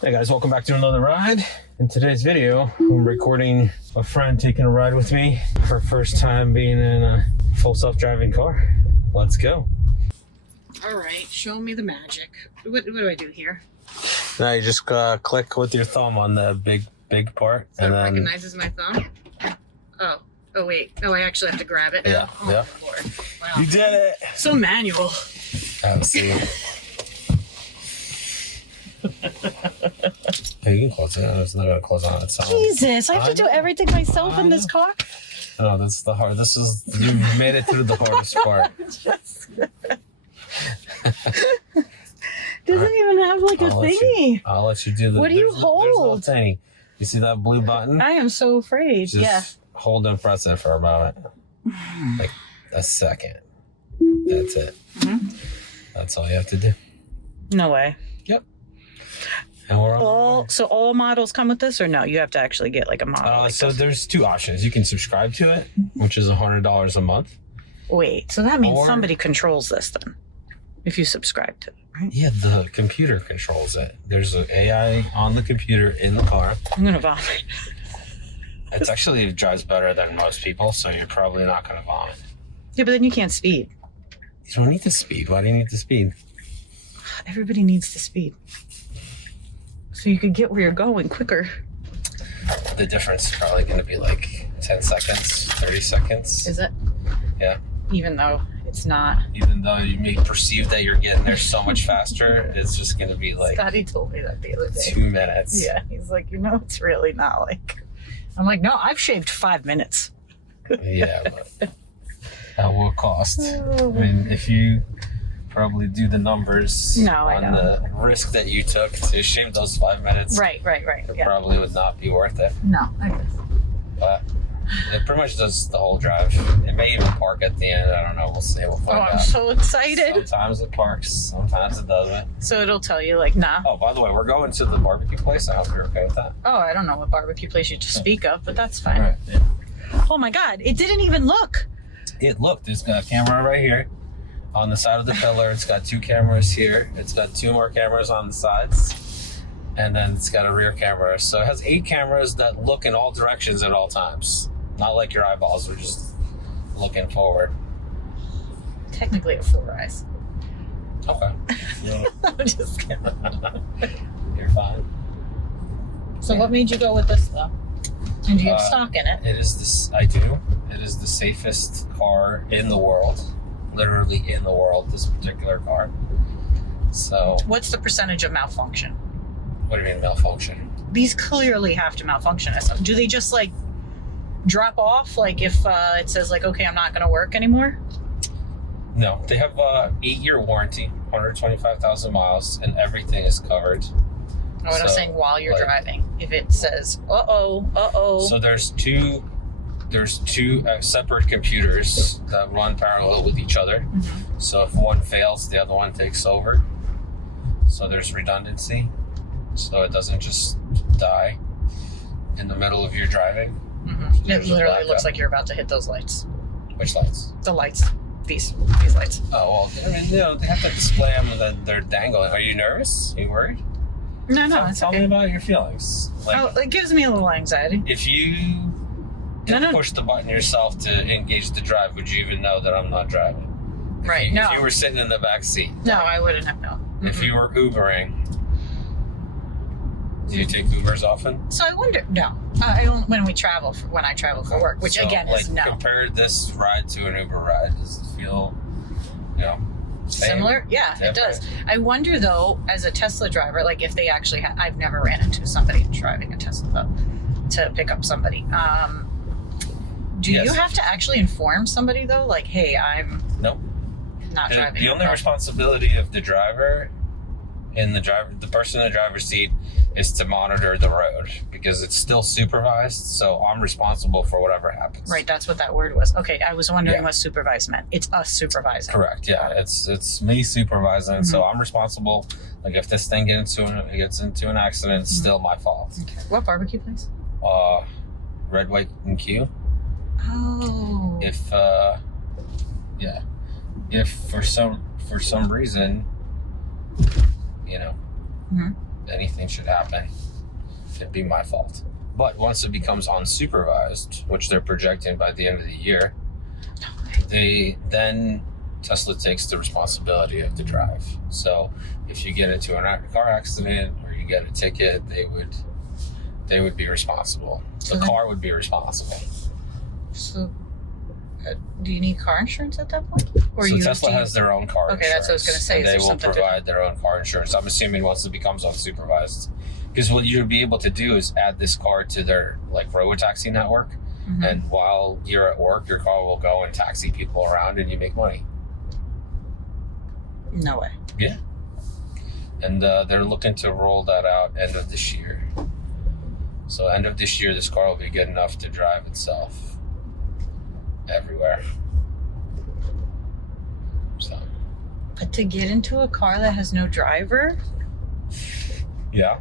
Hey guys, welcome back to another ride. In today's video, I'm recording a friend taking a ride with me. Her first time being in a full self-driving car. Let's go. All right, show me the magic. What do I do here? Now you just click with your thumb on the big part. So and it then recognizes my thumb? Oh wait. No, I actually have to grab it now. Yeah, Oh, yeah. Lord. Wow. You did it. So manual. Oh, see. Hey, you can close it. It's not gonna close on itself. Jesus, I have to do everything myself in this car? No, that's the hard. You made it through the hardest part. Doesn't even have like a thingy. I'll let you do the. What do you There's a little hold? tiny. You see that blue button? I am so afraid. Just hold and press it for a moment. Like a second. That's it. Mm-hmm. That's all you have to do. No way. Yep. And we're on. So all models come with this, or no? You have to actually get like a model. So there's two options. You can subscribe to it, which is $100 a month. Wait, so that means Or- somebody controls this then, if you subscribe to it, right? Yeah, the computer controls it. There's an AI on the computer in the car. I'm gonna vomit. It drives better than most people, so you're probably not going to vomit. Yeah, but then you can't speed. You don't need the speed. Why do you need the speed? Everybody needs to speed. So you could get where you're going quicker. The difference is probably going to be like 10 seconds, 30 seconds. Is it? Yeah. Even though it's not. Even though you may perceive that you're getting there so much faster, it's just going to be like Scotty told me that the other day. 2 minutes. Yeah, he's like, it's really not like. I'm like, no, I've shaved 5 minutes. Yeah, but at what cost? I mean, if you probably do the numbers on the risk that you took to shave those 5 minutes, Right. it Yeah. probably would not be worth it. No, I guess. But it pretty much does the whole drive. It may even park at the end. I don't know. We'll see. We'll find out. I'm so excited. Sometimes it parks. Sometimes it doesn't. So it'll tell you, like, nah. Oh, by the way, we're going to the barbecue place. I hope you're okay with that. Oh, I don't know what barbecue place you to speak of, but that's fine. All right. Yeah. Oh my God, it didn't even look. It looked. There's got a camera right here on the side of the pillar. It's got 2 cameras here. It's got 2 more cameras on the sides. And then it's got a rear camera. So it has 8 cameras that look in all directions at all times. Not like your eyeballs are just looking forward. Technically a 4 eyes. Okay. Yeah. I'm just kidding. You're fine. So what made you go with this though? And do you have stock in it? It is this. I do. It is the safest car in the world. Literally in the world, this particular car. So. What's the percentage of malfunction? What do you mean malfunction? These clearly have to malfunction. Do they just like drop off? Like if it says like, okay, I'm not going to work anymore? No, they have a 8-year warranty, 125,000 miles, and everything is covered. No, what I'm saying while you're driving. If it says, uh-oh. So there's two separate computers that run parallel with each other. Mm-hmm. So if one fails, the other one takes over. So there's redundancy. So it doesn't just die in the middle of your driving. Mm-hmm. It literally looks like you're about to hit those lights. Which lights? The lights. These lights. Oh, well, I mean, they have to display them that they're dangling. Are you nervous? Are you worried? No, Tell me about your feelings. It gives me a little anxiety. If you push the button yourself to engage the drive, would you even know that I'm not driving? Right, If you were sitting in the back seat. No, I wouldn't have known. Mm-hmm. If you were Ubering. Do you take Ubers often? So I wonder, no. I don't when I travel for work, which again is no. Compare this ride to an Uber ride. Does it feel, same? Similar? Yeah, it does. I wonder though, as a Tesla driver, like if they actually I've never ran into somebody driving a Tesla though, to pick up somebody. Do you have to actually inform somebody though? Like, hey, I'm not driving. The only responsibility of the driver and the person in the driver's seat is to monitor the road because it's still supervised. So I'm responsible for whatever happens. Right, that's what that word was. Okay, I was wondering what supervised meant. It's us supervising. Correct. Yeah, it's me supervising. Mm-hmm. So I'm responsible. Like if this thing gets into an accident, it's still my fault. Okay. What barbecue place? Red, White, and Q. Oh. If for some reason, anything should happen, it'd be my fault. But once it becomes unsupervised, which they're projecting by the end of the year, then Tesla takes the responsibility of the drive. So if you get into a car accident or you get a ticket, they would be responsible. The car would be responsible. So do you need car insurance at that point? Or so Tesla has their own car insurance. Okay, that's what I was going to say. They will provide their own car insurance. I'm assuming once it becomes unsupervised. Because what you'll be able to do is add this car to their Robo taxi network. Mm-hmm. And while you're at work, your car will go and taxi people around and you make money. No way. Yeah. And they're looking to roll that out end of this year. So end of this year, this car will be good enough to drive itself everywhere. So. But to get into a car that has no driver? Yeah.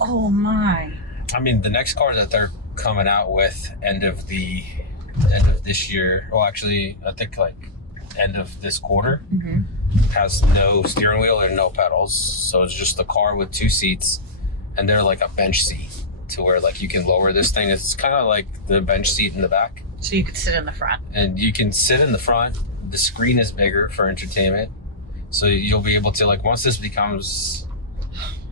Oh my. I mean, the next car that they're coming out with end of this year, well, actually, I think end of this quarter, mm-hmm. has no steering wheel and no pedals. So it's just a car with 2 seats, and they're like a bench seat to where you can lower this thing. It's kind of like the bench seat in the back. So you could sit in the front. And you can sit in the front. The screen is bigger for entertainment. So you'll be able to, once this becomes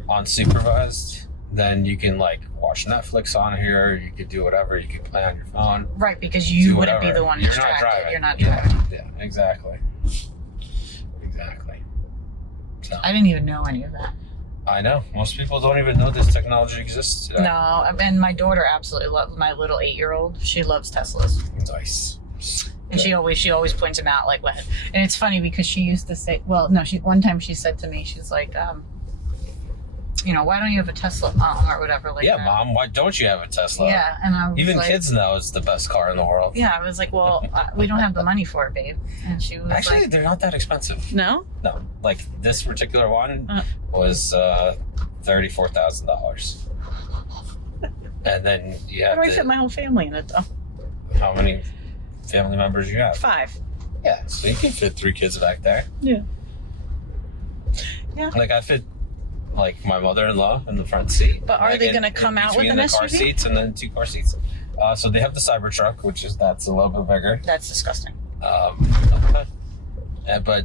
unsupervised, then you can watch Netflix on here. You could do whatever. You could play on your phone. Right, because you wouldn't be the one distracted. You're not driving. Yeah, exactly. So. I didn't even know any of that. I know. Most people don't even know this technology exists today. No, and my daughter absolutely loves, my little 8-year-old. She loves Teslas. Nice. And she always points them out when, and it's funny because she used to say, one time she said to me, she's like, why don't you have a Tesla, Mom, or whatever yeah, that. Mom, why don't you have a Tesla? Yeah, and I was even kids know it's the best car in the world. Yeah, I was like, well, we don't have the money for it, babe. And she was actually, they're not that expensive. No? No, this particular one was $34,000. And then you have How do I fit my whole family in it, though? How many family members you have? 5. Yeah, so you can fit 3 kids back there. Yeah. Yeah. I fit my mother-in-law in the front seat. But are they going to come out with an SUV? Between the car seats and then 2 car seats. So they have the Cybertruck, that's a little bit bigger. That's disgusting. But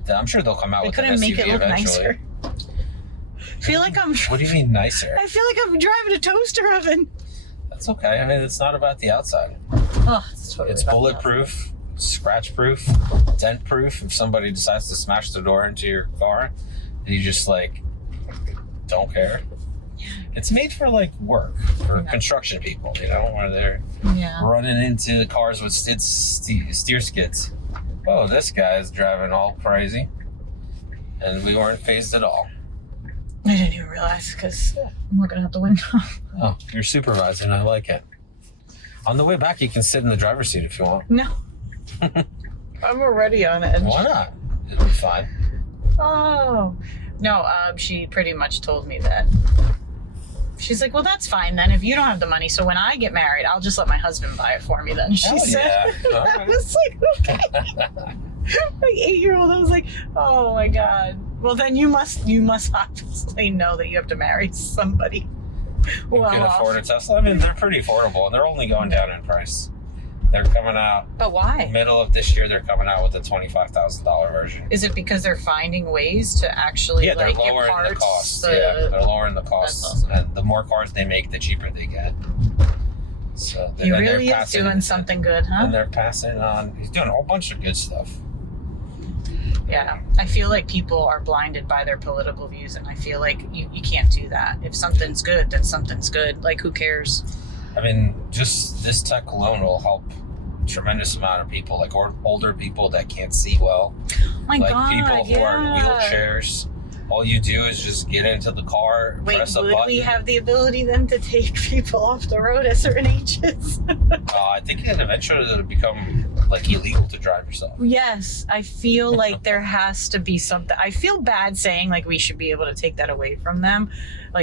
I'm sure they'll come out with an SUV They couldn't make it look eventually. nicer. I feel like I'm... What do you mean nicer? I feel like I'm driving a toaster oven. That's okay. I mean, it's not about the outside. Oh, it's bulletproof, scratch-proof, dent-proof. If somebody decides to smash the door into your car, you just don't care. It's made for work, for construction people, where they're running into cars with steer skids. Oh, this guy's driving all crazy. And we weren't phased at all. I didn't even realize because I'm looking out the window. Oh, you're supervising. I like it. On the way back, you can sit in the driver's seat if you want. No. I'm already on edge. Why not? It'll be fine. Oh. No, she pretty much told me that. She's like, well, that's fine then if you don't have the money. So when I get married, I'll just let my husband buy it for me then. She said. Yeah. I was like, okay. My 8-year-old, I was like, oh my God. Well, then you must obviously know that you have to marry somebody who can afford a Tesla. I mean, they're pretty affordable and they're only going down in price. They're coming out. But why? Middle of this year, they're coming out with a $25,000 version. Is it because they're finding ways to actually they're lowering get parts? The cost. They're lowering the cost. Awesome. And the more cars they make, the cheaper they get. So he really is doing something good, huh? And they're passing on. He's doing a whole bunch of good stuff. Yeah, I feel like people are blinded by their political views, and I feel like you can't do that. If something's good, then something's good. Who cares? I mean, just this tech alone will help a tremendous amount of people, older people that can't see well. Oh my God, people who are in wheelchairs. All you do is just get into the car, press a button. Would we have the ability then to take people off the road at certain ages? I think eventually it'll become illegal to drive yourself. Yes, I feel like there has to be something. I feel bad saying we should be able to take that away from them,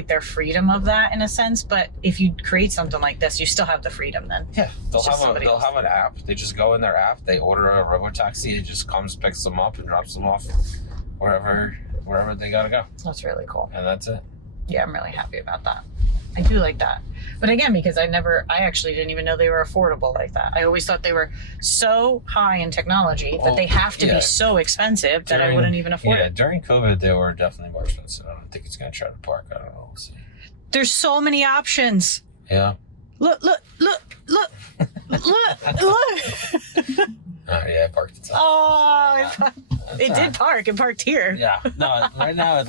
their freedom of that in a sense. But if you create something like this, you still have the freedom then. Yeah, they'll have an app. They just go in their app, they order a Robo taxi, it just comes, picks them up, and drops them off wherever they gotta go. That's really cool. And that's it. Yeah, I'm really happy about that. I do like that. But again, because I actually didn't even know they were affordable like that. I always thought they were so high in technology that they have to be so expensive that I wouldn't even afford it. Yeah, during COVID, they were definitely more expensive. I don't think it's going to try to park. I don't know. We'll see. There's so many options. Yeah. Look. Oh, yeah, I parked it. Oh, it did park. It parked here. Yeah. No, right now,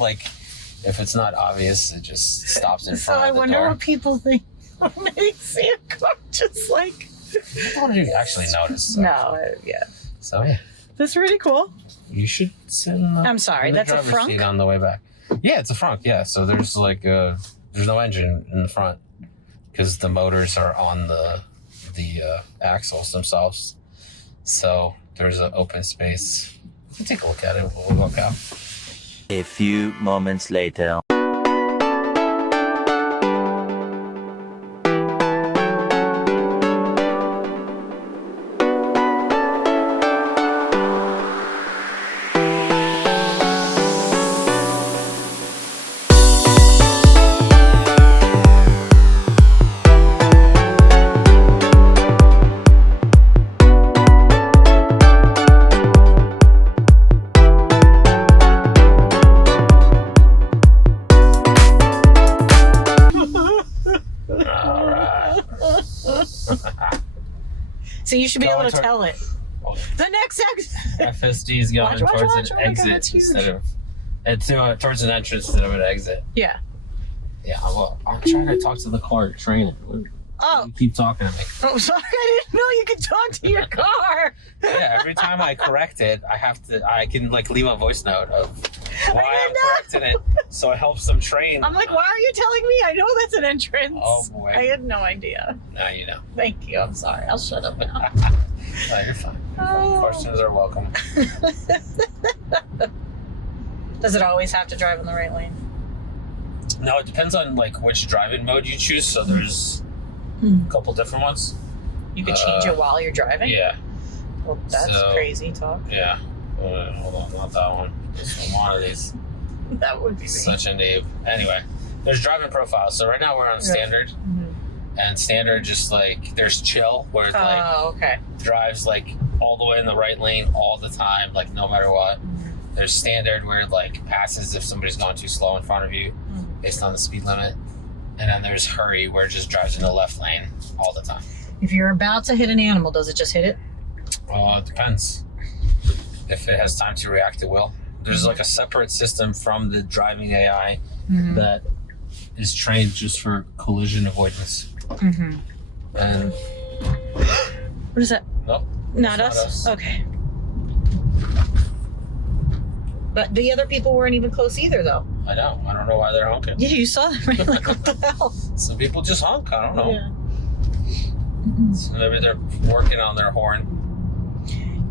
if it's not obvious, it just stops in front of the door. So I wonder what people think when they see a car just like... I don't even actually notice. So. No, yeah. So, yeah. That's really cool. You should sit in the... I'm sorry, that's a frunk? seat on the way back. Yeah, it's a frunk, yeah. So there's there's no engine in the front because the motors are on the axles themselves. So there's an open space. You can take a look at it. We'll walk out. A few moments later. So you should be able to tell it. The next exit. FSD is going towards an exit instead of towards an entrance instead of an exit. Yeah. Yeah. Well, I'm trying to talk to the car. Train it. Oh. You keep talking to me. Oh, sorry. I didn't know you could talk to your car. Yeah. Every time I correct it, I can leave a voice note of why I'm correcting it, so it helps them train. I'm like, why are you telling me? I know that's an entrance. Oh boy. I had no idea. Now you know. Thank you. I'm sorry. I'll shut up now. No, you're fine. Oh. Questions are welcome. Does it always have to drive in the right lane? No, it depends on which driving mode you choose. So there's a couple different ones. You could change it while you're driving? Yeah. Well, that's crazy talk. Yeah. Hold on, not that one. Just one of these. That would be such a noob. Anyway, there's driving profiles. So right now we're on standard. And standard just there's chill where it drives all the way in the right lane all the time, no matter what. There's standard where it passes if somebody's going too slow in front of you based on the speed limit. And then there's hurry where it just drives in the left lane all the time. If you're about to hit an animal, does it just hit it? It depends. If it has time to react, it will. There's a separate system from the driving AI that is trained just for collision avoidance. And what is that? Nope. Not us? Okay. But the other people weren't even close either, though. I know. I don't know why they're honking. Yeah, you saw them, right? What the hell? Some people just honk. I don't know. Yeah. So maybe they're working on their horn.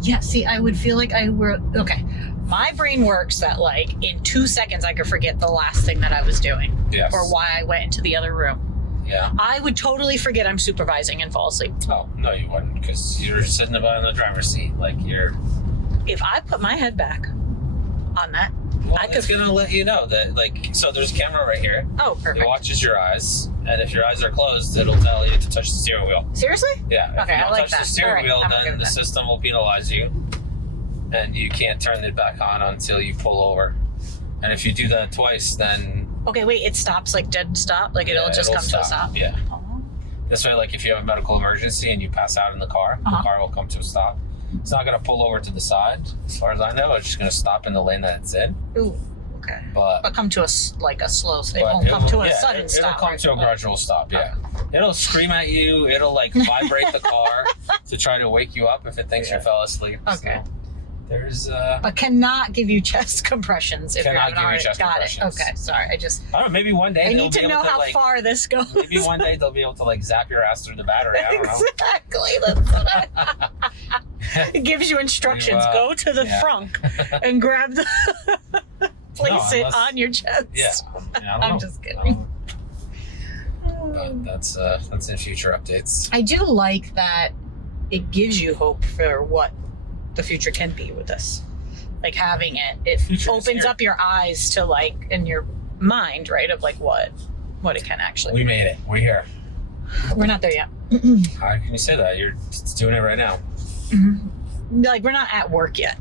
Yeah, see, I would feel like okay. My brain works that in 2 seconds I could forget the last thing that I was doing. Yes. Or why I went into the other room. Yeah. I would totally forget I'm supervising and fall asleep. Oh, no, you wouldn't, because you're sitting in the driver's seat. If I put my head back on that, it's going to let you know that, so there's a camera right here. Oh, perfect. It watches your eyes, and if your eyes are closed, it'll tell you to touch the steering wheel. Seriously? Yeah. If okay, you don't touch the steering wheel, then the system will penalize you, and you can't turn it back on until you pull over. And if you do that twice, then... Okay, wait, it stops dead stop? It'll just come to a stop? Yeah. Oh. This way, if you have a medical emergency and you pass out in the car, the car will come to a stop. It's not going to pull over to the side, as far as I know. It's just going to stop in the lane that it's in. Ooh, okay. But come to a slow stop. It won't come to a sudden stop. It'll come to a gradual stop, yeah. It'll scream at you. It'll, vibrate the car to try to wake you up if it thinks you fell asleep. Okay. So there's... But cannot give you chest compressions if you haven't already got it. Okay, sorry. I don't know, maybe one day I need to know how far this goes. Maybe one day they'll be able to, zap your ass through the battery. I don't know. Exactly. That's what it gives you instructions. Go to the frunk and grab the... place it on your chest. Yeah. I'm just kidding. But that's in future updates. I do like that it gives you hope for what the future can be with this. Having it opens up your eyes to and your mind, right, of like what it can actually We be. made it. We're here. We're not there yet. How can you say that? You're doing it right now. Like, we're not at work yet.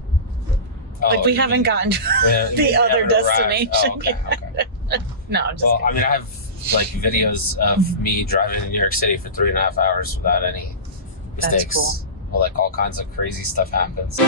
Oh, Like, we you haven't mean- gotten to Yeah, the you other haven't arrived. destination. Oh, okay. No, I'm just Well, kidding. I mean, I have like videos of me driving in New York City for 3.5 hours without any mistakes. cool. Well, like all kinds of crazy stuff happens.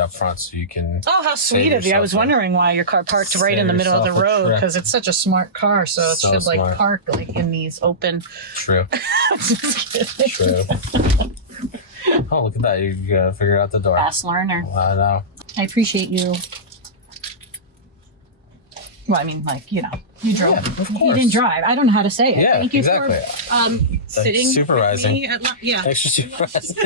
Up front so you can. Oh, how sweet save of you. I was yourself wondering why your car parked right in the Save middle of the yourself a road, trip. because it's such a smart car, so it So should like smart. park like in these open. True. I'm just kidding. True. Oh, look at that. You gotta figure out the door. Fast learner. I know. I appreciate you. Well, I mean, like, you drove. Yeah, of You course. didn't drive. I don't know how to say it. Yeah, Thank you exactly. for sitting supervising. with me at yeah. Extra supervised.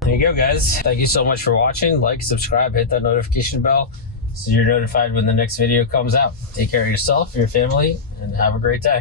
There you go, guys. Thank you so much for watching. Like, subscribe, hit that notification bell so you're notified when the next video comes out. Take care of yourself, your family, and have a great day.